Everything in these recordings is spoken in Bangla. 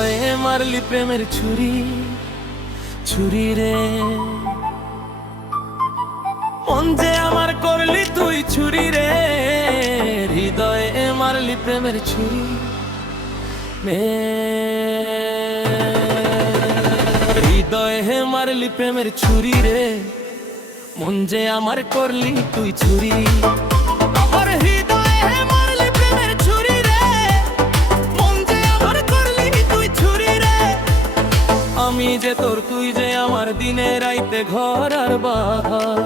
হৃদয়ে মারলি প্রেমের ছুরি, ছুরি রে। মন যে আমার করলি তুই ছুরি রে, হৃদয়ে মারলি প্রেমের ছুরি রে। হৃদয়ে মারলি প্রেমের ছুরি রে, মন যে আমার করলি তুই ছুরি। আমার হৃদয়ে মারলি প্রেমের ছুরি রে, মন যে আমার করলি তুই ছুরি রে। আমি যে তোর তুই যে আমার দিনে রাইতে ঘর আর বাহার।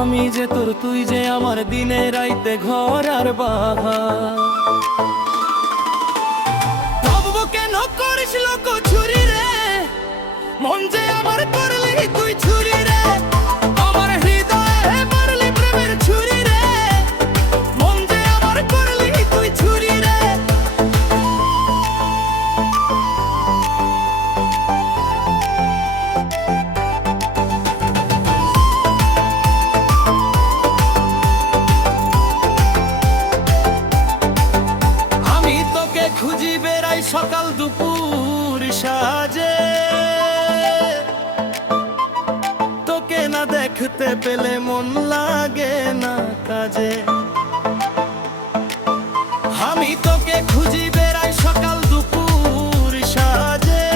আমি যে তোর তুই যে আমার দিনে রাইতে ঘর আর বাহার। ভাববো কেন করিস লোক ছুরি রে, মন যে আমার করলি তুই ছুরি রে। আমার হৃদয়ে মারলি প্রেমের ছুরি রে, মন যে আমার করলি তুই ছুরি রে। আমি তোকে খুঁজি বেড়াই সকাল দুপুর সাজে, তোকে না দেখতে পেলে মন লাগে না কাজে। আমি তোকে খুঁজি বেড়াই সকাল দুপুর সাজে,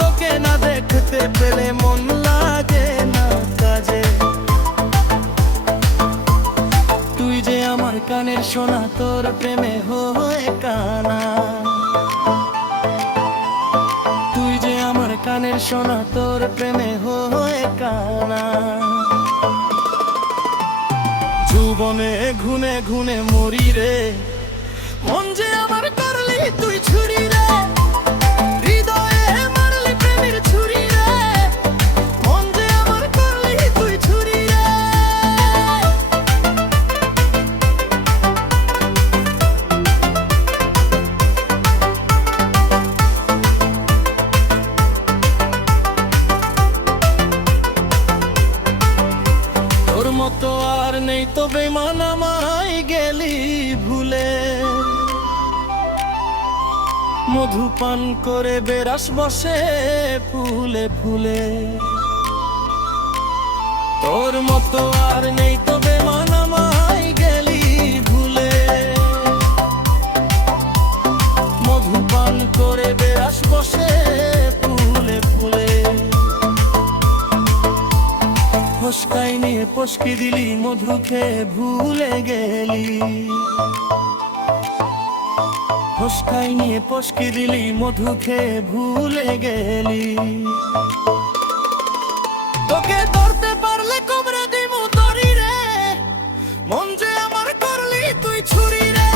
তোকে না দেখতে পেলে মন লাগে না কাজে। তুই যে আমার কানের সোনা, তোর প্রেমে হয়ে কানা। তুই যে আমার কানের সোনা, তোর প্রেমে হয়ে কানা। যৌবনে ঘুনে ঘুনে মরি রে, মন যে আমার করলি তুই ছুরি রে। হৃদয়ে মারলি প্রেমের ছুরি রে, মন যে আমার করলি তুই ছুরি রে। তোর মতো আর নেই তো বেমান আমায় গেলি ভুলে। মধু পান করে বেরাস বসে ফুলে ফুলে। তোর মতো আর নেই তো বেমান আমায় গেলি ভুলে। মধু পান করে বেরাস বসে ফুলে ফুলে। ফসকাই নিয়ে পসকি দিলি, মধু খেয়ে ভুলে গেলি। ফসকাই নিয়ে পসকি দিলি, মধু খেয়ে ভুলে গেলি। তোকে ধরতে পারলে কোমরে দিমু দড়ি রে, মন যে আমার করলি তুই ছুরি রে।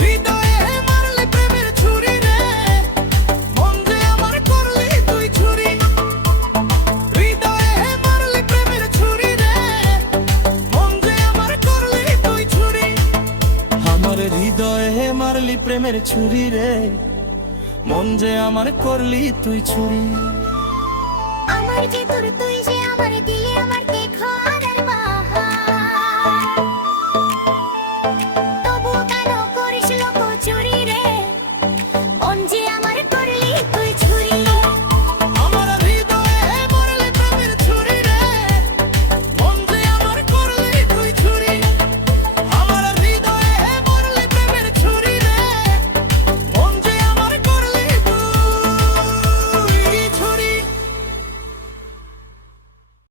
হৃদয়ে মারলি প্রেমের ছুরি রে, মন যে আমার করলি তুই ছুরি। হৃদয়ে মারলি প্রেমের ছুরি রে, মন যে আমার করলি তুই ছুরি। আমার হৃদয়ে মারলি প্রেমের ছুরি রে, মন যে আমার করলি তুই ছুরি। আমার যে তোর তুই যে আমার দিলে আমার কে ঘর